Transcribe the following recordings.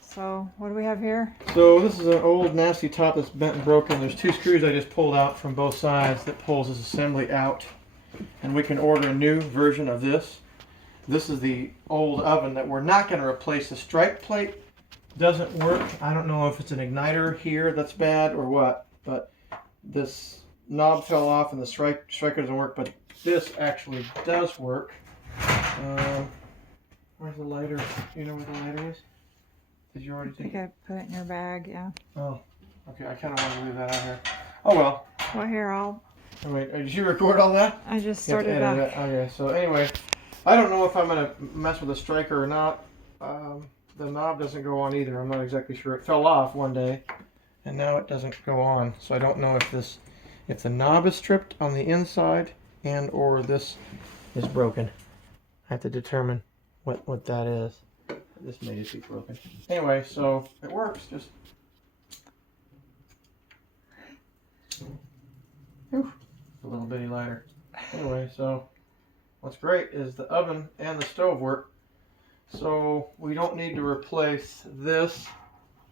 So what do we have here? So this is an old nasty top that's bent and broken. There's two screws I just pulled out from both sides that pulls this assembly out. And we can order a new version of this. This is the old oven that we're not going to replace. The strike plate doesn't work. I don't know if it's an igniter here that's bad or what, but this knob fell off and the striker doesn't work, but this actually does work. Where's the lighter? Do you know where the lighter is? Did you already I think I put it in your bag, yeah. Oh, okay. I kind of want to leave that out here. Oh well. Well, here, Oh, wait, did you record all that? I just You have to started edit it. Okay, so anyway, I don't know if I'm going to mess with the striker or not. The knob doesn't go on either. I'm not exactly sure. It fell off one day, and now it doesn't go on. So I don't know if the knob is stripped on the inside and or this is broken. I have to determine what that is. This may just be broken. Anyway, so it works. Just whew, a little bitty lighter. Anyway, so what's great is the oven and the stove work. So we don't need to replace this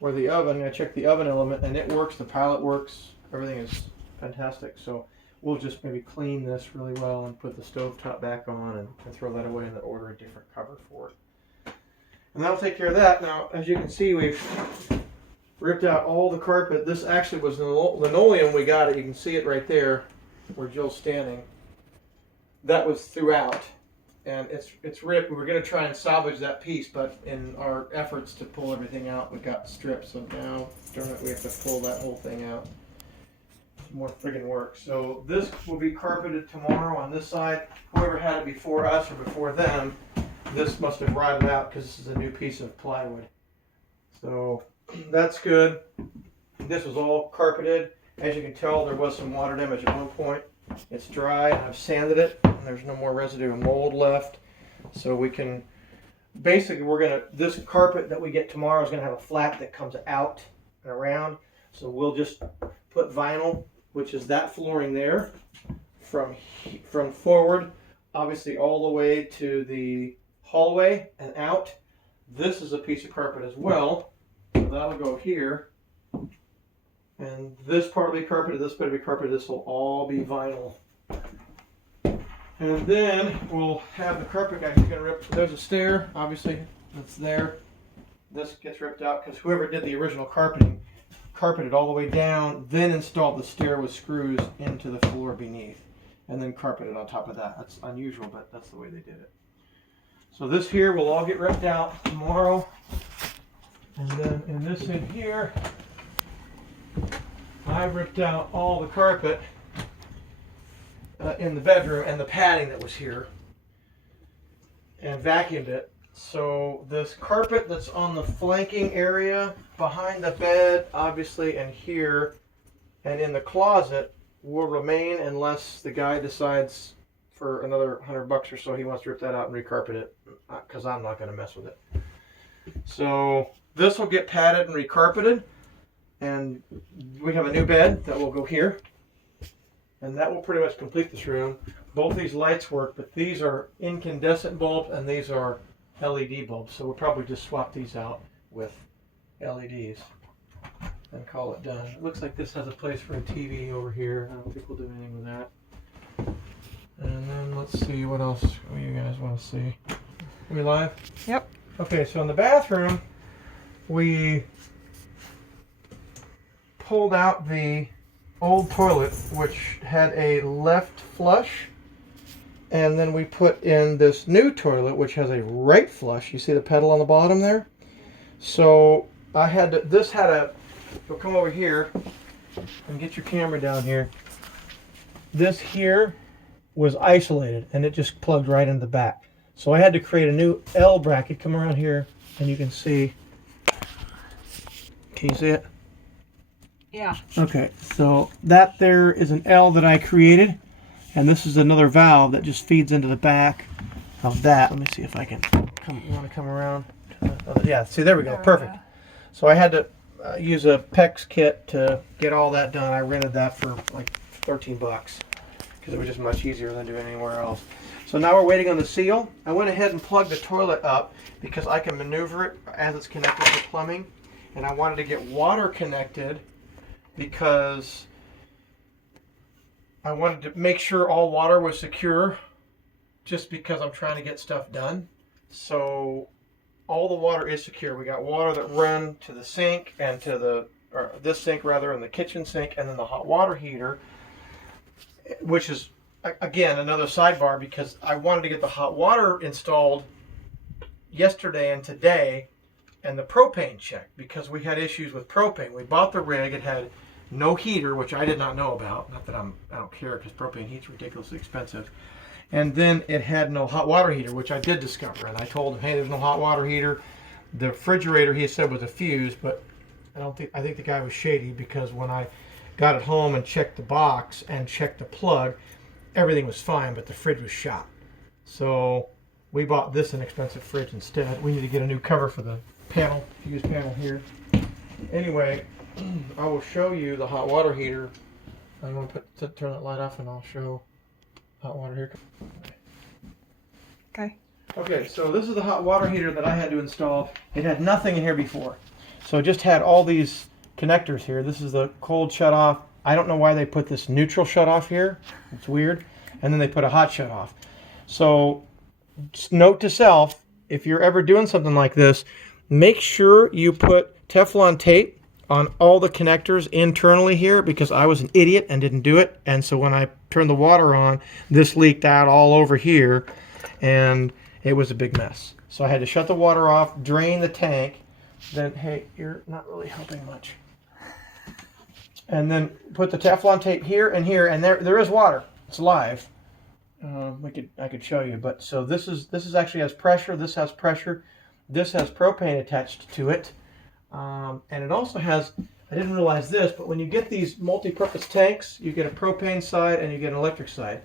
or the oven. I checked the oven element and it works. The pilot works. Everything is fantastic. So we'll just maybe clean this really well and put the stove top back on and throw that away and then order a different cover for it. And that'll take care of that. Now, as you can see, we've ripped out all the carpet. This actually was linoleum. We got it. You can see it right there where Jill's standing. That was throughout. And it's ripped. We were going to try and salvage that piece, but in our efforts to pull everything out, we got stripped. So now, darn it, we have to pull that whole thing out. It's more friggin' work. So this will be carpeted tomorrow on this side. Whoever had it before us or before them, this must have rotted out because this is a new piece of plywood. So that's good. This was all carpeted. As you can tell, there was some water damage at one point. It's dry, and I've sanded it, and there's no more residue of mold left. So we can, basically this carpet that we get tomorrow is gonna have a flap that comes out and around. So we'll just put vinyl, which is that flooring there, from forward, obviously all the way to the hallway and out. This is a piece of carpet as well, so that'll go here. And this part will be carpeted, this part will be carpeted, this will all be vinyl. And then we'll have the carpet actually gonna rip. There's a stair, obviously, that's there. This gets ripped out because whoever did the original carpeting carpeted all the way down, then installed the stair with screws into the floor beneath, and then carpeted on top of that. That's unusual, but that's the way they did it. So this here will all get ripped out tomorrow. And then in this in here, I ripped out all the carpet in the bedroom and the padding that was here and vacuumed it. So this carpet that's on the flanking area behind the bed, obviously, and here and in the closet will remain unless the guy decides for another $100 or so he wants to rip that out and recarpet it, because I'm not going to mess with it. So this will get padded and recarpeted, and we have a new bed that will go here, and that will pretty much complete this room. Both these lights work, but these are incandescent bulbs and these are LED bulbs, so we'll probably just swap these out with LEDs and call it done. It looks like this has a place for a TV over here. I don't think we'll do anything with that. And then let's see what else you guys want to see. Are we live? Yep. Okay, so in the bathroom, we pulled out the old toilet, which had a left flush, and then we put in this new toilet, which has a right flush. You see the pedal on the bottom there? So I had to, you'll come over here and get your camera down here. This here was isolated and it just plugged right into the back. So I had to create a new L bracket. Come around here and you can see. Can you see it? Yeah. Okay, so that there is an L that I created, and this is another valve that just feeds into the back of that. Let me see if I can come around. Yeah, see, there we go. Perfect. So I had to use a PEX kit to get all that done. I rented that for like $13 because it was just much easier than doing anywhere else. So now we're waiting on the seal. I went ahead and plugged the toilet up because I can maneuver it as it's connected to plumbing. And I wanted to get water connected because I wanted to make sure all water was secure, just because I'm trying to get stuff done. So all the water is secure. We got water that run to the sink and to the, or this sink rather, and the kitchen sink, and then the hot water heater, which is, again, another sidebar because I wanted to get the hot water installed yesterday and today, and the propane checked because we had issues with propane. We bought the rig, it had no heater, which I did not know about. Not that I don't care, because propane heat's ridiculously expensive. And then it had no hot water heater, which I did discover. And I told him, hey, there's no hot water heater. The refrigerator, he said, was a fuse, but I think the guy was shady, because when I got it home and checked the box and checked the plug, everything was fine, but the fridge was shot. So we bought this inexpensive fridge instead. We need to get a new cover for the panel, fuse panel here. Anyway, I will show you the hot water heater. I'm going to turn that light off and I'll show hot water here. Okay. Okay, so this is the hot water heater that I had to install. It had nothing in here before. So it just had all these connectors here. This is the cold shut off. I don't know why they put this neutral shut off here. It's weird. And then they put a hot shut off. So just note to self, if you're ever doing something like this, make sure you put Teflon tape on all the connectors internally here, because I was an idiot and didn't do it. And so when I turned the water on, this leaked out all over here and it was a big mess. So I had to shut the water off, drain the tank, then, hey, you're not really helping much. And then put the Teflon tape here, and there is water. It's live. I could show you, but so this actually has pressure. This has pressure. This has propane attached to it. And it also has, I didn't realize this, but when you get these multi-purpose tanks, you get a propane side and you get an electric side.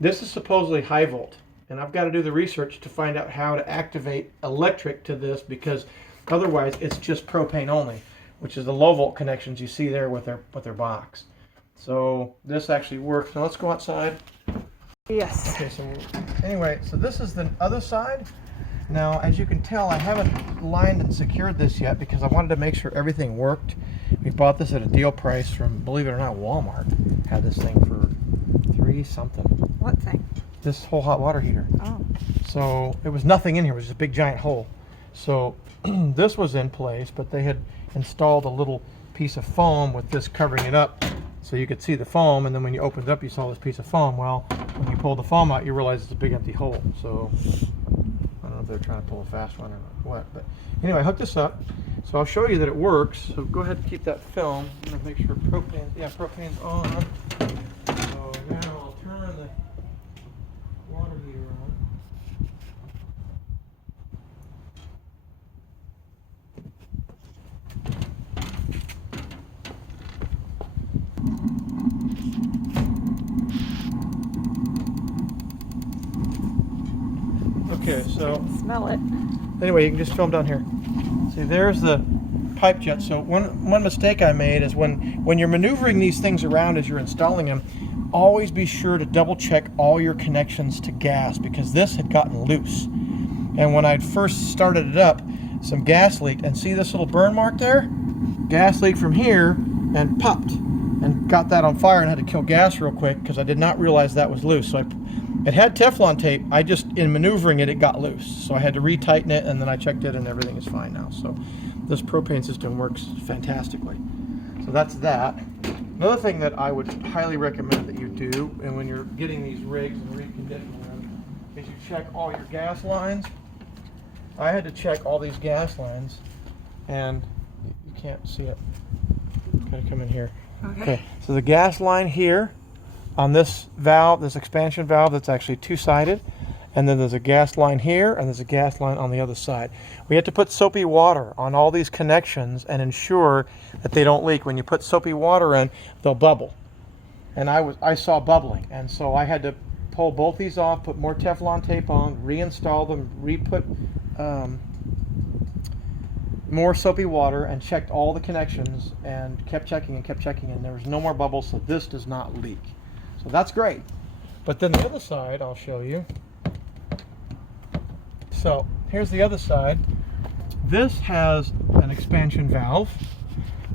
This is supposedly high volt, and I've got to do the research to find out how to activate electric to this, because otherwise it's just propane only, which is the low volt connections you see there with their box. So this actually works. Now let's go outside. Yes. Okay, so anyway, so this is the other side. Now, as you can tell, I haven't lined and secured this yet because I wanted to make sure everything worked. We bought this at a deal price from, believe it or not, Walmart. Had this thing for $3 something. What thing? This whole hot water heater. Oh. So it was nothing in here. It was just a big giant hole. So this was in place, but they had installed a little piece of foam with this covering it up so you could see the foam, and then when you opened it up you saw this piece of foam. Well, when you pull the foam out you realize it's a big empty hole. So I don't know if they're trying to pull a fast one or what, but anyway, I hooked this up. So I'll show you that it works. So go ahead and keep that film. I'm going to make sure propane's on. So now I'll turn the water heater on. Okay, so Smell it. anyway, you can just film down here. See, there's the pipe jet. So one mistake I made is when you're maneuvering these things around as you're installing them, always be sure to double check all your connections to gas, because this had gotten loose. And when I'd first started it up, some gas leaked, and see this little burn mark there? Gas leaked from here and popped and got that on fire, and had to kill gas real quick because I did not realize that was loose. So it had Teflon tape. I just, in maneuvering it, it got loose. So I had to retighten it, and then I checked it, and everything is fine now. So this propane system works fantastically. So that's that. Another thing that I would highly recommend that you do, and when you're getting these rigs and reconditioning them, is you check all your gas lines. I had to check all these gas lines, and you can't see it. Gotta come in here. Okay, so the gas line here on this valve, this expansion valve, that's actually two-sided, and then there's a gas line here, and there's a gas line on the other side. We have to put soapy water on all these connections and ensure that they don't leak. When you put soapy water in, they'll bubble. And I saw bubbling, and so I had to pull both these off, put more Teflon tape on, reinstall them, re-put more soapy water, and checked all the connections, and kept checking, and there was no more bubbles, so this does not leak. So that's great. But then the other side, I'll show you. So here's the other side. This has an expansion valve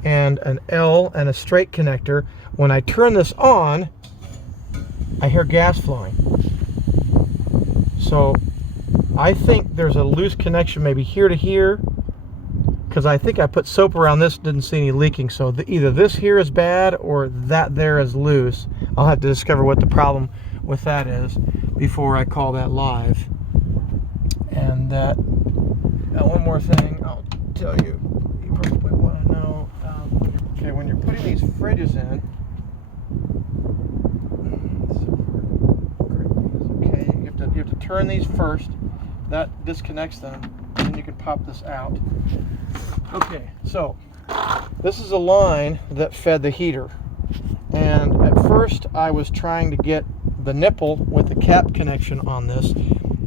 and an L and a straight connector. When I turn this on, I hear gas flowing. So I think there's a loose connection maybe here to here, because I think I put soap around this, didn't see any leaking. So either this here is bad or that there is loose. I'll have to discover what the problem with that is before I call that live. And that, one more thing I'll tell you, you probably want to know. Okay, when you're putting these fridges in, you have to turn these first. That disconnects them, and then you can pop this out. Okay, so this is a line that fed the heater, and at first I was trying to get the nipple with the cap connection on this,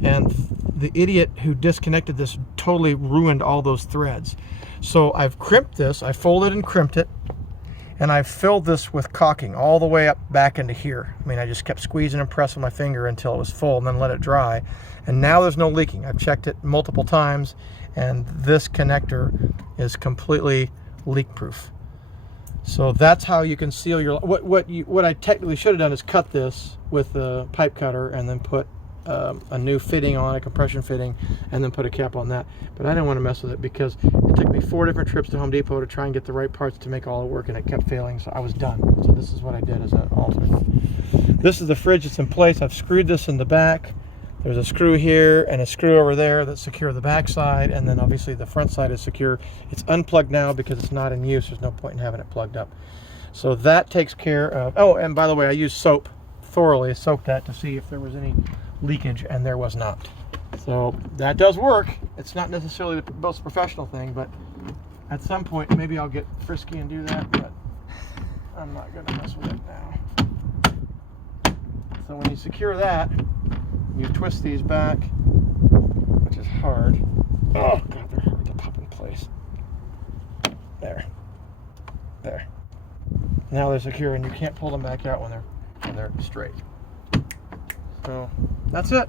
and the idiot who disconnected this totally ruined all those threads. So I've crimped this, I folded and crimped it, and I've filled this with caulking all the way up back into here. I mean, I just kept squeezing and pressing my finger until it was full and then let it dry. And now there's no leaking. I've checked it multiple times, and this connector is completely leak-proof. So that's how you can seal your, what I technically should have done is cut this with a pipe cutter and then put a new fitting on, a compression fitting, and then put a cap on that. But I didn't want to mess with it because it took me 4 different trips to Home Depot to try and get the right parts to make all it work, and it kept failing, so I was done. So this is what I did as an alternate. This is the fridge that's in place. I've screwed this in the back. There's a screw here and a screw over there that secure the back side, and then obviously the front side is secure. It's unplugged now because it's not in use. There's no point in having it plugged up. So that takes care of, oh, and by the way, I used soap, thoroughly soaked that to see if there was any leakage, and there was not. So that does work. It's not necessarily the most professional thing, but at some point maybe I'll get frisky and do that, but I'm not going to mess with it now. So when you secure that, you twist these back, which is hard. Oh God, they're hard to pop in place. There. There. Now they're secure, and you can't pull them back out when they're straight. So that's it.